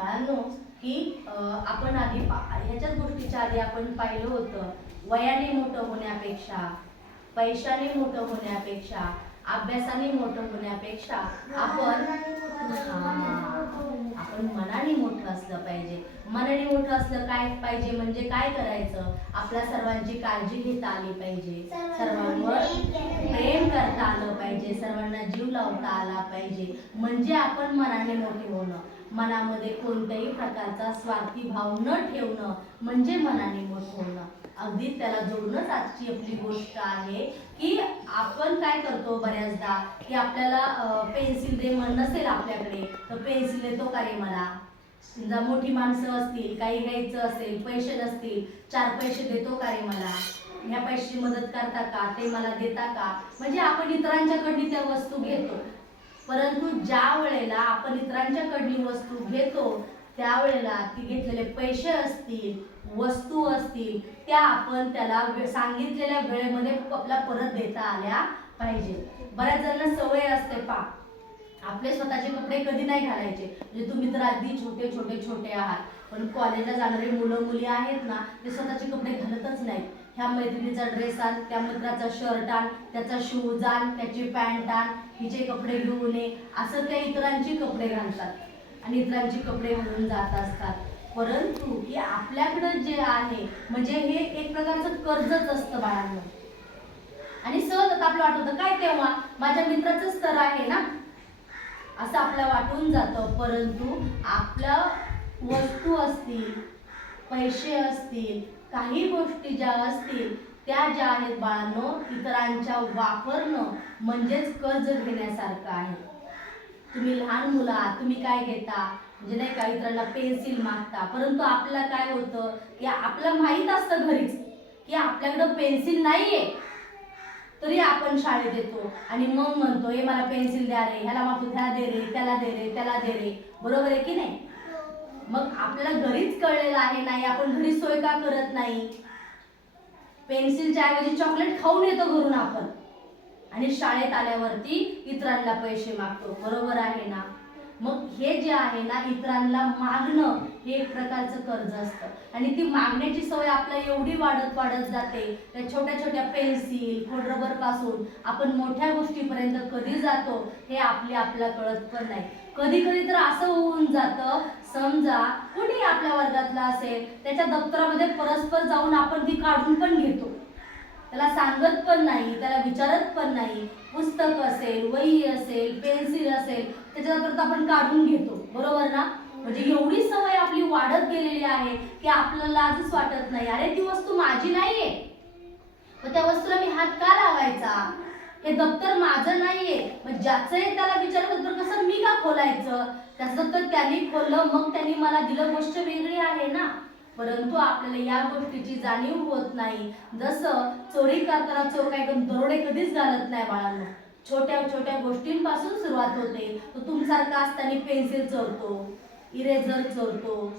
बाळांनो की आपण आधी ह्याच्याच गोष्टीच्या आधी आपण पाहिलं होतं, वयाने मोठं होण्यापेक्षा, पैशाने मोठं होण्यापेक्षा, अभ्यासाने मोठं होण्यापेक्षा आपण मनाने मोठं असलं पाहिजे. मनाने मोठं असलं काय पाहिजे म्हणजे काय करायचं, आपल्या सर्वांची काळजी घेता आली पाहिजे, सर्वांवर प्रेम करता आलं पाहिजे, सर्वांना जीव लावता आला पाहिजे. म्हणजे आपण मनाने मोठे होणं, मनामध्ये कोणत्याही प्रकारचा स्वार्थी भाव न ठेवणं म्हणजे मनाने मोठं होणं. अगदी त्याला जोडूनच आजची आपली गोष्ट आहे की आपण काय करतो बऱ्याचदा की आपल्याला पेन्सिल दे नसेल आपल्याकडे तर पेन्सिल देतो का रे मला. समजा मोठी माणसं असतील, काही घ्यायचं असेल, पैसे नसतील, 4 पैसे देतो का रे मला, ह्या पैशाची मदत करता का, ते मला देता का. म्हणजे आपण इतरांच्याकडनी त्या वस्तू घेतो, परंतु ज्या वेळेला आपण इतरांच्याकडनी वस्तू घेतो त्यावेळेला ती घेतलेले पैसे असतील, वस्तू असतील, त्या आपण त्याला सांगितलेल्या वेळेमध्ये आपला परत देता आल्या पाहिजे. बऱ्याच जणांना सवय असते आपले स्वतःचे कपडे कधी नाही घालायचे. म्हणजे तुम्ही तर अगदी छोटे आहात, पण कॉलेजला जाणारे मुलं मुली आहेत ना, ते स्वतःचे कपडे घालतच नाहीत. ह्या मैत्रिणीचा ड्रेस आण, त्या मित्राचा शर्ट आण, त्याचा शूज आण, त्याची पॅन्ट आण, हिचे कपडे घेऊन ये, असं त्या इतरांची कपडे घालतात आणि इतरांची कपडे घालून जात असतात. परंतु की आपल्याकडे जे आहे म्हणजे हे एक प्रकारचं कर्जच असतं बाळांनो. आणि सहज आपलं वाटतं काय तेव्हा माझ्या मित्राचं स्तर आहे ना असं आपल्याला वाटून जातं. परंतु आपल्या वस्तू असतील, पैसे असतील, काही गोष्टी ज्या असतील त्या ज्या आहेत बाळांनो, इतरांच्या वापरणं म्हणजेच कर्ज घेण्यासारखं आहे. तुम्ही लहान मुलं आहात, तुम्ही काय घेता म्हणजे नाही का इतरांना पेन्सिल मागता, परंतु आपल्याला काय होतं की आपल्याला माहीत असतं घरीच की आपल्याकडं पेन्सिल नाहीये, तरी आपण शाळेत येतो आणि मग म्हणतो हे मला पेन्सिल द्या रे, ह्याला मागतो ह्या दे रे, त्याला दे रे, त्याला दे रे. बरोबर आहे की नाही. मग आपल्याला घरीच कळलेलं आहे नाही, आपण घरी सोय का करत नाही. पेन्सिलच्या ऐवजी चॉकलेट खाऊन येतो घरून आपण आणि शाळेत आल्यावरती इतरांना पैसे मागतो. बरोबर आहे ना. मग हे जे आहे ना इतरांना मागणं हे एक प्रकारचं कर्ज असतं आणि ती मागण्याची सवय आपल्याला एवढी वाढत जाते. त्या छोट्या पेन्सिल, खोड रबर पासून आपण मोठ्या गोष्टीपर्यंत कधी जातो हे आपल्याला कळत पण नाही. कधी तर असं होऊन जातं, समजा कोणी आपल्या वर्गातला असेल त्याच्या दप्तरामध्ये परस्पर जाऊन आपण ती काढून पण घेतो, त्याला सांगत पण नाही, त्याला विचारत पण नाही. पुस्तक असेल, वही असेल, पेन्सिल असेल, त्याच्यानंतर आपण काढून घेतो. बरोबर ना. म्हणजे एवढी सवय आपली वाढत गेलेली आहे की आपल्याला लाजच वाटत नाही, अरे ती वस्तू माझी नाहीये, मग त्या वस्तूला मी हात का लावायचा, हे दप्तर माझं नाहीये. मग ज्याचं आहे त्याला विचारलं तर कसं मी का खोलायचं, त्याचं तर त्यांनी खोललं मग त्यांनी मला दिलं, गोष्ट वेगळी आहे ना. परंतु आपल्याला या गोष्टीची जाणीव होत नाही. जसं चोरी करताना चोर काय दरोडे कधीच घालत नाही बाळांनो, छोट्या गोष्टींपासून सुरुवात होते. तो तुमच्यासारखा असताना पेन्सिल चोरतो, इरेझर चोरतो,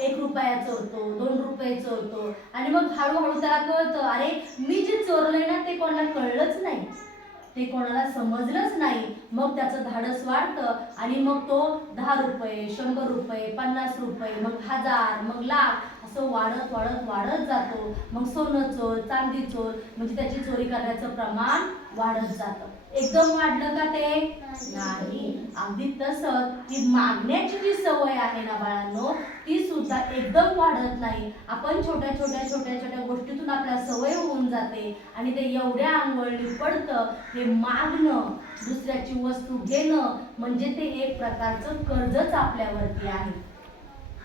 1 रुपया चोरतो, 2 रुपये चोरतो आणि मग हळूहळू त्याला कळतं अरे मी जे चोरलंय ना ते कोणाला कळलंच नाही, ते कोणाला समजलंच नाही. मग त्याचं धाडस वाढतं आणि मग तो 10 रुपये, 100 रुपये, 50 रुपये, मग 1000, मग लाख असं वाढत जातो. मग सोनं चोर, चांदी चोर म्हणजे त्याची चोरी करण्याचं प्रमाण वाढत जातं. एकदम वाढलं का ते नाही. अगदी तसंच ती मागण्याची जी सवय आहे ना बाळांनो ती सुद्धा एकदम वाढत नाही. आपण छोट्या गोष्टीतून आपल्याला सवय होऊन जाते आणि ते एवढ्या अंगवळणी पडतं. हे मागणं, दुसऱ्याची वस्तू घेणं म्हणजे ते एक प्रकारचं कर्जच आपल्यावरती आहे.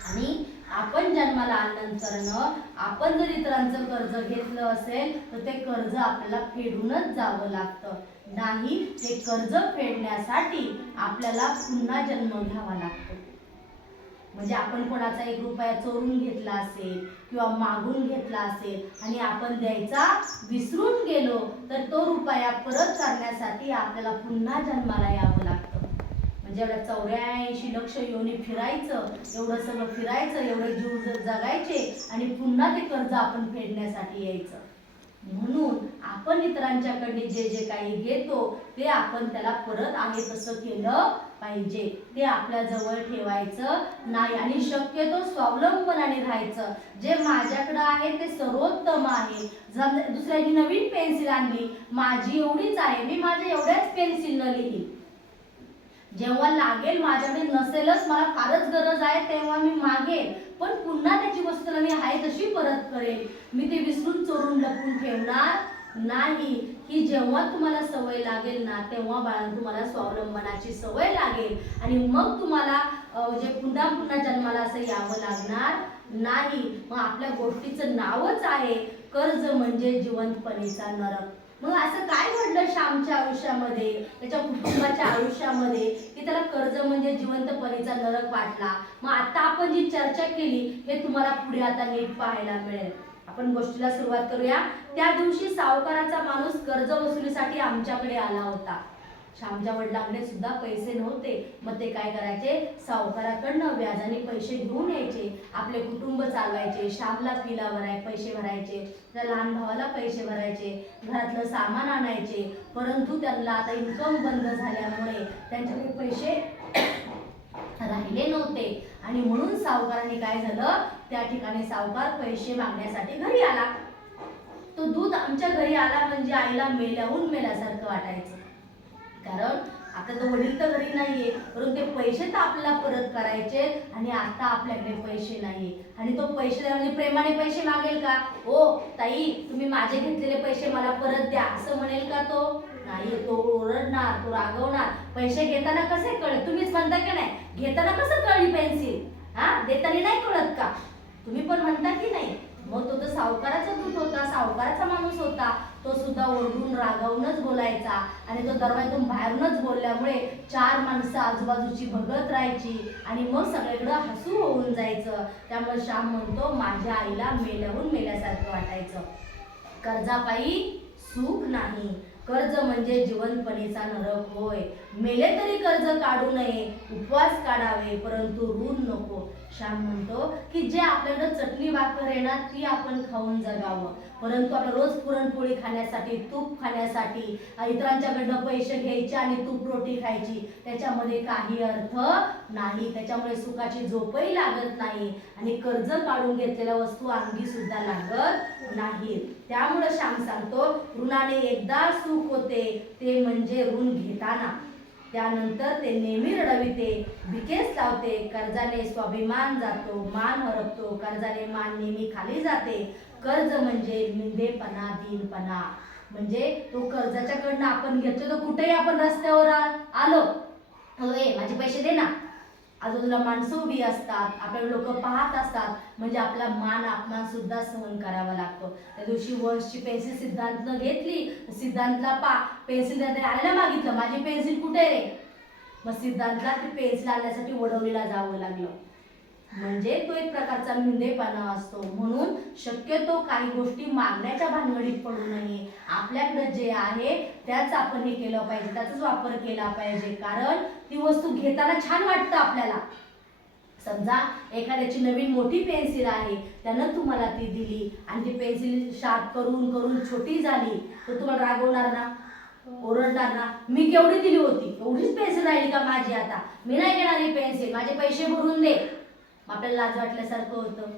आणि आपण जन्माला आल्यानंतर आपण जर इतरांचं कर्ज घेतलं असेल तर ते कर्ज आपल्याला फेडूनच जावं लागतं. नाही, ते कर्ज फेडण्यासाठी आपल्याला पुन्हा जन्म घ्यावा लागतो. म्हणजे आपण कोणाचा 1 रुपया चोरून घेतला असेल किंवा मागून घेतला असेल आणि आपण द्यायचा विसरून गेलो तर तो रुपया परत करण्यासाठी आपल्याला पुन्हा जन्माला यावं लागतं. म्हणजे एवढ्या 84 लक्ष योनी फिरायचं, एवढं सगळं फिरायचं, एवढे जीव जगायचे आणि पुन्हा ते कर्ज आपण फेडण्यासाठी यायचं. म्हणून आपण इतरांच्याकडे जे काही घेतो ते आपण त्याला परत आहे तसं केलं पाहिजे ते आपल्या जवळ ठेवायचं नाही आणि शक्यतो स्वावलंबनाने राहायचं. जे माझ्याकडे आहे ते सर्वोत्तम आहे. जर दुसऱ्याची नवीन पेन्सिल आणली, माझी एवढीच आहे, मी माझ्या एवढ्याच पेन्सिलनं लिही. जेव्हा लागेल, माझ्याकडे नसेलच, मला फारच गरज आहे, तेव्हा मी मागेल, पण पुन्हा त्याची वस्तू मी आहे तशी परत करेल. मी ते विसरून चोरून लपून ठेवणार नाही. ही जेव्हा तुम्हाला सवय लागेल ना, तेव्हा बाळांनो तुम्हाला स्वावलंबनाची सवय लागेल आणि मग तुम्हाला म्हणजे पुन्हा पुन्हा जन्माला असं यावं लागणार नाही. मग आपल्या गोष्टीचं नावच आहे कर्ज म्हणजे जिवंतपणीचा नरक. मग असं काय घडलं श्यामच्या आयुष्यामध्ये, त्याच्या कुटुंबाच्या आयुष्यामध्ये, की त्याला कर्ज म्हणजे जिवंतपणीचा नरक वाटला? मग आता आपण जी चर्चा केली हे तुम्हाला पुढे आता नीट पाहायला मिळेल. आपण गोष्टीला सुरुवात करूया. त्या दिवशी सावकाराचा माणूस कर्ज वसुलीसाठी आमच्याकडे आला होता. श्यामच्या वडिलांकडे सुद्धा पैसे नव्हते. मग ते काय करायचे, सावकाराकडनं व्याजाने पैसे घेऊन यायचे, आपले कुटुंब चालवायचे, श्यामला फीला पैसे भरायचे, त्या लहान भावाला पैसे भरायचे, घरातलं सामान आणायचे. परंतु त्यांना आता इन्कम बंद झाल्यामुळे त्यांच्याकडे पैसे राहिले नव्हते आणि म्हणून सावकाराने काय झालं, त्या ठिकाणी सावकार पैसे मागण्यासाठी घरी आला. तो दूध आमच्या घरी आला म्हणजे आईला मेल्याहून मेल्यासारखं वाटायचं. कारण आता तो वडील तर घरी नाहीये, परंतु ते पैसे तर आपल्याला परत करायचे आणि आता आपल्याकडे पैसे नाही आणि तो पैसे म्हणजे प्रेमाने पैसे मागेल का? ओ ताई, तुम्ही माझे घेतलेले पैसे मला परत द्या असं म्हणेल का तो? नाही. तो ओरडणार, तो रागवणार. पैसे घेताना कसे कळले? तुम्हीच म्हणता की नाही, घेताना कसं कळली पेन्सिल, देताना नाही कळत का? तुम्ही पण म्हणता की नाही? मग तो तर सावकाराचा दूत होता, सावकाराचा माणूस होता. तो सुद्धा ओरडून रागावूनच बोलायचा आणि तो दरवाजातून बाहेरूनच बोलल्यामुळे 4 माणसं आजूबाजूची बघत राहायची आणि मग सगळीकडे हसू होऊन जायचं. त्यामुळे श्याम म्हणतो, माझ्या आईला मेल्याहून मेल्यासारखं वाटायचं. कर्जापायी सुख नाही. कर्ज म्हणजे जिवंतपणीचा नरक होय. मेले तरी कर्ज काढू नये, उपवास काढावे, परंतु ऋण नको. श्याम म्हणतो की जे आपल्याकडे चटणी भाकर आहे ना, ती आपण खाऊन जगावं, परंतु आपल्या रोज पुरणपोळी खाण्यासाठी, तूप खाण्यासाठी इतरांच्याकडनं पैसे घ्यायचे आणि तूप रोटी खायची, त्याच्यामध्ये काही अर्थ नाही. त्याच्यामुळे सुखाची झोपही लागत नाही आणि कर्ज काढून घेतलेल्या वस्तू अंगी सुद्धा लागत नाही. त्यामुळे श्याम सांगतो, ऋणाने एकदा सुख होते, ते म्हणजे ऋण घेताना. त्यानंतर ते नेहमी रडविते, भिकेस लावते. कर्जाने स्वाभिमान जातो, मान हरपतो. कर्जाने मान नेहमी खाली जाते. कर्ज म्हणजे निंदेपणा, दीनपणा. म्हणजे तो कर्जाच्याकडनं आपण घेतो, तर कुठेही आपण रस्त्यावर आलो, ए माझे पैसे दे ना, आजूबाजूला माणसं उभी असतात, आपल्याला लोक पाहत असतात, म्हणजे आपला मान अपमान सुद्धा सहन करावा लागतो. त्या दिवशी वंशची पेन्सिल सिद्धांतनं घेतली, सिद्धांतला पेन्सिल आणायला मागितलं, माझी पेन्सिल कुठे रे? मग सिद्धांतला ती पेन्सिल आणण्यासाठी वडवलीला जावं लागलं. म्हणजे तो एक प्रकारचा निंदेपणा असतो. म्हणून शक्यतो काही गोष्टी मागण्याच्या भानगडीत पडू नये. आपल्याकडे जे आहे त्याच आपण हे केलं पाहिजे, त्याचाच वापर केला पाहिजे. कारण ती वस्तू घेताना छान वाटतं आपल्याला. समजा एखाद्याची नवीन मोठी पेन्सिल आहे, त्यानं तुम्हाला ती दिली आणि ती पेन्सिल शार्प करून करून छोटी झाली, तर तुम्हाला रागवणार ना, ओरडणार ना, मी केवढी दिली होती, एवढीच पेन्सिल राहिली का माझी, आता मी नाही घेणार ही पेन्सिल, माझे पैसे भरून दे. आपल्याला लाज वाटल्यासारखं होतं,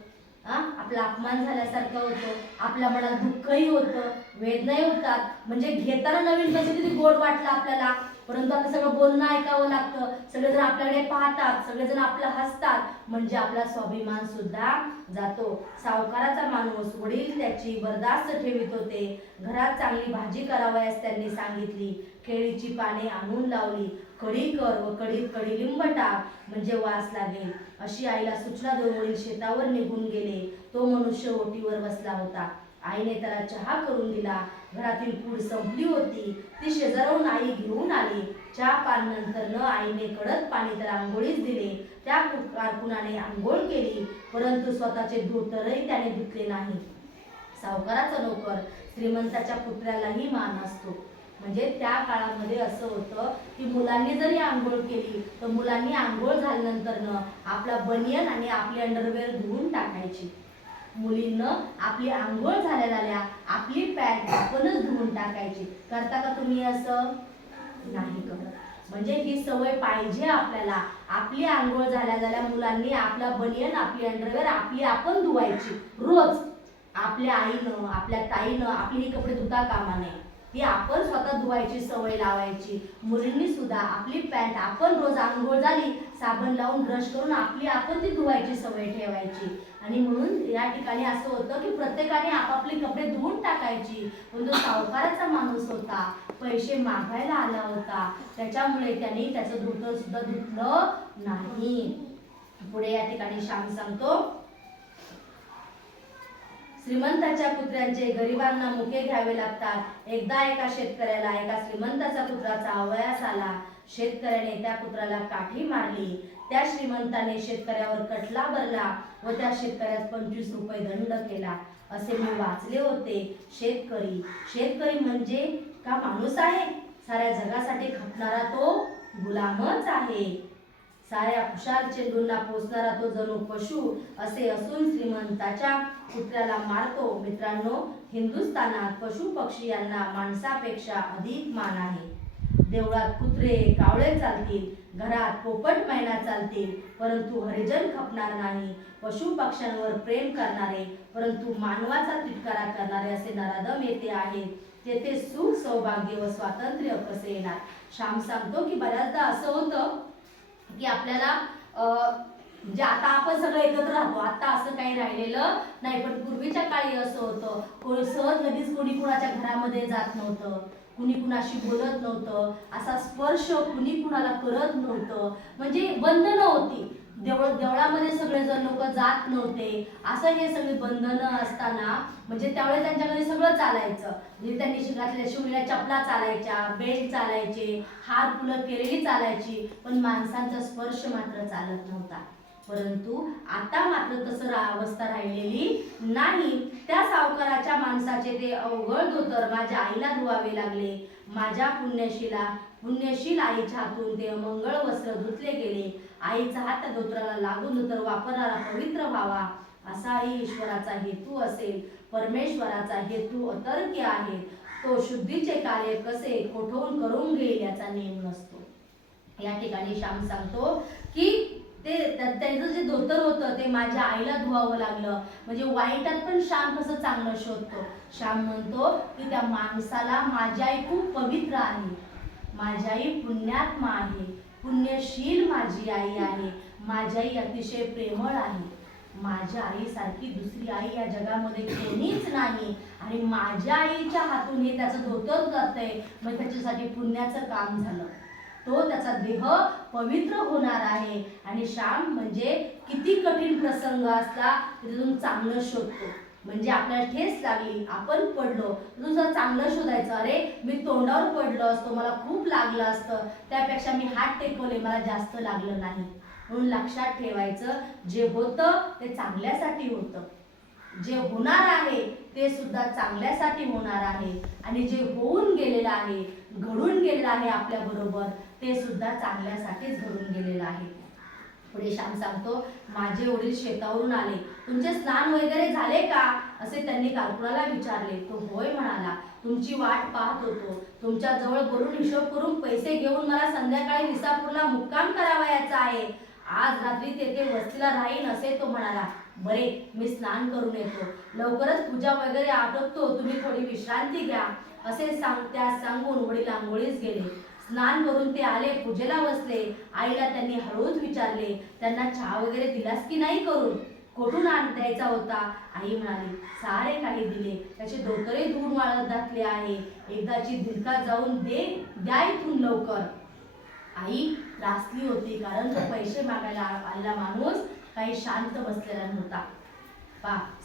आपला अपमान झाल्यासारखं होतं, आपल्या मनात दुःखही होतं, वेदनाही होतात. म्हणजे घेताना नवीन पेन्सिल किती गोड वाटलं आपल्याला, परंतु आता सगळं बोलणं ऐकावं लागतं, सगळेजण आपल्याकडे पाहतात, सगळेजण आपलं हसतात, म्हणजे आपला स्वाभिमान सुद्धा जातो. सावकाराचा माणूस वडील त्याची बर्दास्त ठेवित होते. घरात चांगली भाजी करावयास त्यांनी सांगितली. केळीची पाने आणून लावली. कढी कर व कढीत कडीलिंब टाक, म्हणजे वास लागेल, अशी आईला सूचना देऊन वडील शेतावर निघून गेले. तो मनुष्य ओटीवर बसला होता. आईने त्याला चहा करून दिला. घरातील पूड संपली होती, ती शेजारून आई घेऊन आली. चहा पाण्यानंतर आईने कडक पाणी त्याला आंघोळीस दिले. त्या कारकुनाने आंघोळ केली, परंतु स्वतःचे धोतरही त्याने धुतले नाही. सावकाराचा नोकर श्रीमंताच्या पुत्रालाही मान असतो. म्हणजे त्या काळामध्ये असं होतं की मुलांनी जरी आंघोळ केली, तर मुलांनी आंघोळ झाल्यानंतर आपला बनियन आणि आपली अंडरवेअर धुवून टाकायची. मुलींना आपली आंघोळ झाल्या आपली पॅन्ट आपणच धुवून टाकायची. करता का तुम्ही असं? नाही करत. म्हणजे ही सवय पाहिजे आपल्याला. आपली आंघोळ झाल्या मुलांनी आपला बनियन, आपली अंडरवेअर आपली आपण धुवायची रोज. आपल्या आईनं, आपल्या ताईनं आपली ही कपडे धुता कामा नये, ती आपण स्वतः धुवायची सवय लावायची. मुलींनी सुद्धा आपली पॅन्ट आपण रोज आंघोळ झाली साबण लावून ब्रश करून आपली आपण ती धुवायची सवय ठेवायची. आणि म्हणून या ठिकाणी असं होतं की प्रत्येकाने आपापले कपडे धुवून टाकायची. पण जो सावकाराचा माणूस होता, पैसे मागायला आला होता, त्याच्यामुळे त्याने त्याचं धोतर सुद्धा धुतलं नाही. पुढे या ठिकाणी श्याम सांगतो, श्रीमंताच्या कुत्र्यांचे गरिबांना मुके घ्यावे लागतात. एकदा एका शेतकऱ्याला एका श्रीमंताचा कुत्रा चावयास आला. शेतकऱ्याने त्या कुत्र्याला काठी मारली. त्या श्रीमंताने शेतकऱ्यावर कटला भरला व त्या शेतकऱ्यास 25 रुपये दंड केला, असे मी वाचले होते. शेतकरी म्हणजे का माणूस आहे? साऱ्या जगासाठी खपणारा तो गुलामच आहे. साऱ्या हुशार चेंडूंना पोचणारा तो जणू पशु असे असून श्रीमंताच्या कुत्र्याला मारतो. मित्रांनो, हिंदुस्थानात पशु पक्षी यांना माणसापेक्षा अधिक मान आहे. देवळात कुत्रे कावळे चालतील, घरात पोपट मैना चालतील, परंतु हरिजन खपणार नाही. पशु पक्ष्यांवर प्रेम करणारे परंतु मानवाचा तिटकारा करणारे असे नराधम येथे आहेत. तेथे सुख, सौभाग्य व स्वातंत्र्य कसे येणार? श्याम सांगतो की बऱ्याचदा असं होतं की आपल्याला म्हणजे आता आपण सगळे एकत्र राहतो, आता असं काही राहिलेलं नाही. पण पूर्वीच्या काळी असं होतं, कोणी सहज लगेच कोणी कुणाच्या घरामध्ये जात नव्हतं, कुणी कुणाशी बोलत नव्हतं, असा स्पर्श कुणी कुणाला करत नव्हतं. म्हणजे बंधनं होती. देवळामध्ये सगळेजण लोक जात नव्हते. असं हे सगळी बंधनं असताना म्हणजे त्यावेळेस त्यांच्या घरी सगळं चालायचं. म्हणजे त्यांनी शिवलेल्या चपला चालायच्या, बेल्ट चालायचे, हार फुलं केलेली चालायची, पण माणसांचा स्पर्श मात्र चालत नव्हता. परंतु आता मात्र तसं अवस्था राहिलेली नाही. त्या सावकाराच्या माणसाचे ते अवघड धोतर माझ्या आईला धुवावे लागले. माझ्या पुण्यशील आईच्या हातून ते मंगळ वस्त्र धुतले गेले. आईचा हात धोत्राला लागून धोतर वापरणारा पवित्र व्हावा, असाही ईश्वराचा हेतू असेल. परमेश्वराचा हेतू अतर्क्य आहे. तो शुद्धीचे कार्य कसे कोठवून करून घेईल याचा नेम नसतो. या ठिकाणी श्याम सांगतो की त्याचं जे धोतर होतं ते माझ्या आईला धुवावं लागलं. म्हणजे वाईटात पण श्याम कसं चांगलं शोधतो. श्याम म्हणतो की त्या माणसाला माझी आई खूप पवित्र आहे, माझी आई पुण्यात्मा आहे, पुण्यशील माझी आई आहे, माझी आई अतिशय प्रेमळ आहे. माझ्या आईसारखी दुसरी आई या जगामध्ये कोणीच नाही. आणि माझ्या आईच्या हातून हे त्याचं धोतर करतंय, मग त्याच्यासाठी पुण्याचं काम झालं. तो त्याचा देह पवित्र होणार आहे. आणि श्याम म्हणजे किती कठीण प्रसंग असला तिथून चांगलं शोधतो. म्हणजे आपल्याला ठेस लागली, आपण पडलो, तुझं चांगलं शोधायचं. अरे मी तोंडावर पडलो असतो, मला खूप लागलं असतं, त्यापेक्षा मी हात टेकवले, मला जास्त लागलं नाही. म्हणून लक्षात ठेवायचं, जे होतं ते चांगल्यासाठी होतं, जे होणार आहे ते सुद्धा चांगल्यासाठी होणार आहे. आणि जे होऊन गेलेलं आहे, घडून गेलेलं आहे आपल्या बरोबर, ते सुद्धा चांगल्यासाठीच घडून गेलेलं आहे. पुढे श्याम सांगतो, माझे वडील शेतावरून आले, तुमचे स्नान वगैरे झाले का, असे त्यांनी कारकुनाला विचारले. तो होय म्हणाला. तुमची वाट पाहत होतो. तुमच्या जवळ बोलून हिशोब करून पैसे घेऊन मला संध्याकाळी विसापूरला मुक्काम करावयाचा आहे. आज रात्री तेथे वस्तीला राहीन, असे तो म्हणाला. बरे, मी स्नान करून येतो, लवकरच पूजा वगैरे आटोपतो, तुम्ही थोडी विश्रांती घ्या, असे त्यास सांगून वडील आंघोळीस गेले. स्नान करून ते आले, पूजेला बसले. आईला त्यांनी हळूच विचारले, त्यांना चहा वगैरे दिलास की नाही करून, कोठून द्यायचा होता. आई म्हणाली, सारे काही दिले, त्याचे धोतरही धुवून वाळत घातले आहे, एकदाची दिलका जाऊन द्या इथून लवकर. आई त्रासली होती, कारण तो पैसे मागायला आलेला माणूस काही शांत बसलेला नव्हता.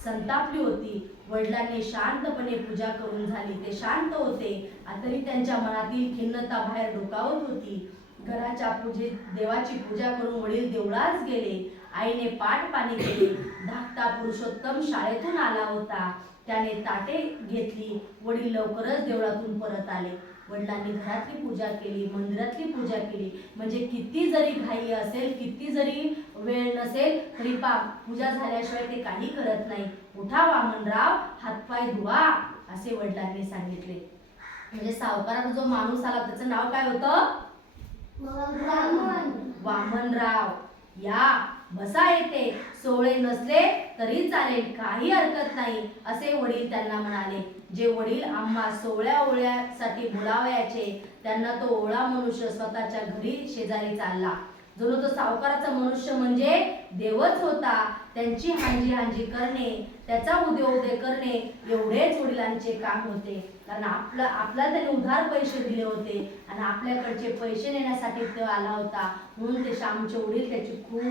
संतापली होती. वडिलांनी शांतपणे पूजा करून झाली, ते शांत होते, तरी त्यांच्या मनातील खिन्नता बाहेर डोकावत होती. घराच्या देवाची पूजा करून वडील देवळात गेले. आईने पाट पाणी केले. धाकटा पुरुषोत्तम शाळेतून आला होता, त्याने ताटे घेतली. वडील लवकरच देवळातून परत आले. वडिलांनी घरातली पूजा केली, मंदिरातली पूजा केली. म्हणजे किती जरी घाई असेल, किती जरी वेळ नसेल, तरी पूजा झाल्याशिवाय ते काही करत नाही. उठा वामनराव, हातपाय धुवा, असे वडिलांनी सांगितले. म्हणजे सावकाराचा जो माणूस आला त्याचं नाव काय होतं? वामनराव या बसा येते, सोळे नसले तरी चालेल, काही हरकत नाही असे वडील त्यांना म्हणाले. जे वडील आम्हा सोहळ्या ओळ्यासाठी बोलावयाचे त्यांना तो ओळा मनुष्य स्वतःच्या घरी शेजारी चालला. जणू तो सावकाराचा मनुष्य म्हणजे देवच होता. त्यांची हांजी करणे, त्याचा उदय करणे एवढेच वडिलांचे काम होते. कारण आपला त्याने उधार पैसे दिले होते आणि आपल्याकडचे पैसे नेण्यासाठी तो आला होता. म्हणून ते श्यामचे वडील त्याची खूप